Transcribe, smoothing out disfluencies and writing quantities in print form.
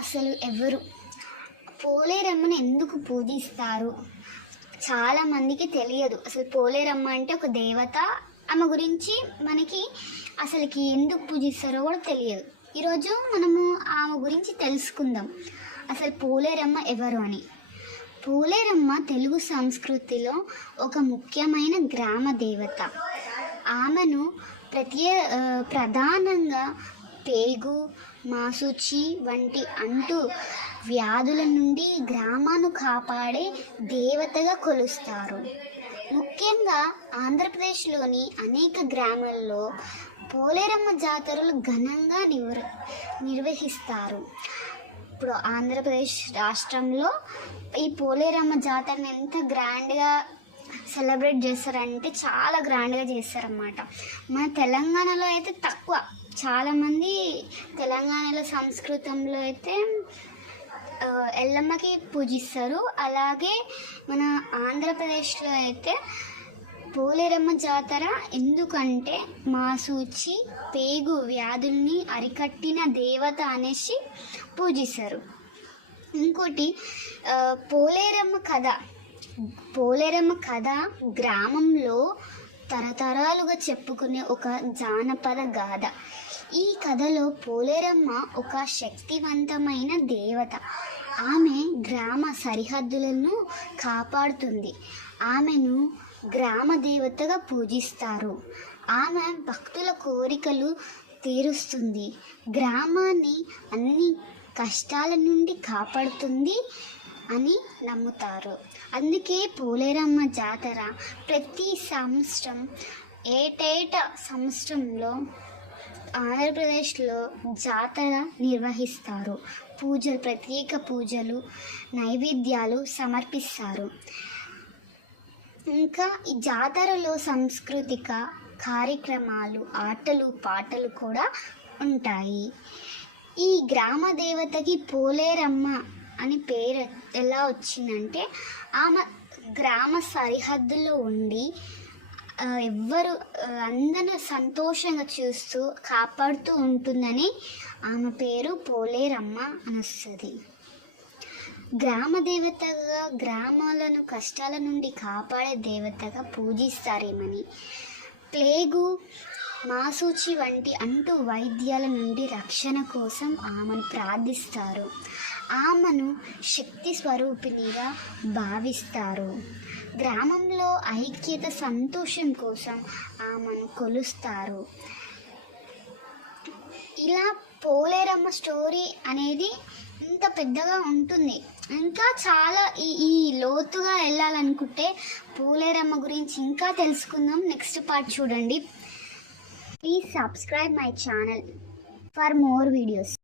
అసలు ఎవరు పోలేరమ్మని ఎందుకు పూజిస్తారు? చాలామందికి తెలియదు. అసలు పోలేరమ్మ అంటే ఒక దేవత. ఆమె గురించి మనకి అసలుకి ఎందుకు పూజిస్తారో కూడా తెలియదు. ఈరోజు మనము ఆమె గురించి తెలుసుకుందాం. అసలు పోలేరమ్మ ఎవరు అని. పోలేరమ్మ తెలుగు సంస్కృతిలో ఒక ముఖ్యమైన గ్రామ దేవత. ఆమెను ప్రధానంగా పేగు, మాసూచి వంటి వ్యాధుల నుండి గ్రామాన్ని కాపాడే దేవతగా కొలుస్తారు. ముఖ్యంగా ఆంధ్రప్రదేశ్లోని అనేక గ్రామాల్లో పోలేరమ్మ జాతరలు ఘనంగా నిర్వహిస్తారు. ఇప్పుడు ఆంధ్రప్రదేశ్ రాష్ట్రంలో ఈ పోలేరమ్మ జాతరని ఎంత గ్రాండ్గా సెలబ్రేట్ చేస్తారంటే చాలా గ్రాండ్గా చేస్తారన్నమాట. మన తెలంగాణలో అయితే తక్కువ. చాలామంది తెలంగాణలో సంస్కృతంలో అయితే ఎల్లమ్మకి పూజిస్తారు. అలాగే మన ఆంధ్రప్రదేశ్లో అయితే పోలేరమ్మ జాతర ఎందుకంటే మాసూచి, పేగు వ్యాధుల్ని అరికట్టిన దేవత అనేసి పూజిస్తారు. ఇంకోటి పోలేరమ్మ కథ గ్రామంలో తరతరాలుగా చెప్పుకునే ఒక జానపద గాథ. ఈ కథలో పోలేరమ్మ ఒక శక్తివంతమైన దేవత. ఆమె గ్రామ సరిహద్దులను కాపాడుతుంది. ఆమెను గ్రామ దేవతగా పూజిస్తారు. ఆమె భక్తుల కోరికలు తీరుస్తుంది. గ్రామాన్ని అన్ని కష్టాల నుండి కాపాడుతుంది అని నమ్ముతారు. అందుకే పోలేరమ్మ జాతర ప్రతి సంవత్సరం సంవత్సరంలో ఆంధ్రప్రదేశ్లో జాతర నిర్వహిస్తారు. ప్రత్యేక పూజలు, నైవేద్యాలు సమర్పిస్తారు. ఇంకా ఈ జాతరలో సాంస్కృతిక కార్యక్రమాలు, ఆటలు, పాటలు కూడా ఉంటాయి. ఈ గ్రామ దేవతకి పోలేరమ్మ అని పేరు ఎలా వచ్చిందంటే ఆమె గ్రామ సరిహద్దులో ఉండి అందరూ సంతోషంగా చూస్తూ కాపాడుతూ ఉంటుందని ఆమె పేరు పోలేరమ్మ అని వస్తుంది. గ్రామ దేవతగా, గ్రామాలను కష్టాల నుండి కాపాడే దేవతగా పూజిస్తారేమని. ప్లేగు, మాసూచి వంటి వైద్యాల నుండి రక్షణ కోసం ఆమెను ప్రార్థిస్తారు. ఆమెను శక్తి స్వరూపిణిగా భావిస్తారు. గ్రామంలో ఐక్యత, సంతోషం కోసం ఆమెను కొలుస్తారు. ఇలా పోలేరమ్మ స్టోరీ అనేది ఇంత పెద్దగా ఉంటుంది. ఇంకా చాలా ఈ లోతుగా వెళ్ళాలనుకుంటే పోలేరమ్మ గురించి ఇంకా తెలుసుకుందాం. నెక్స్ట్ పార్ట్ చూడండి. Please subscribe my channel for more videos.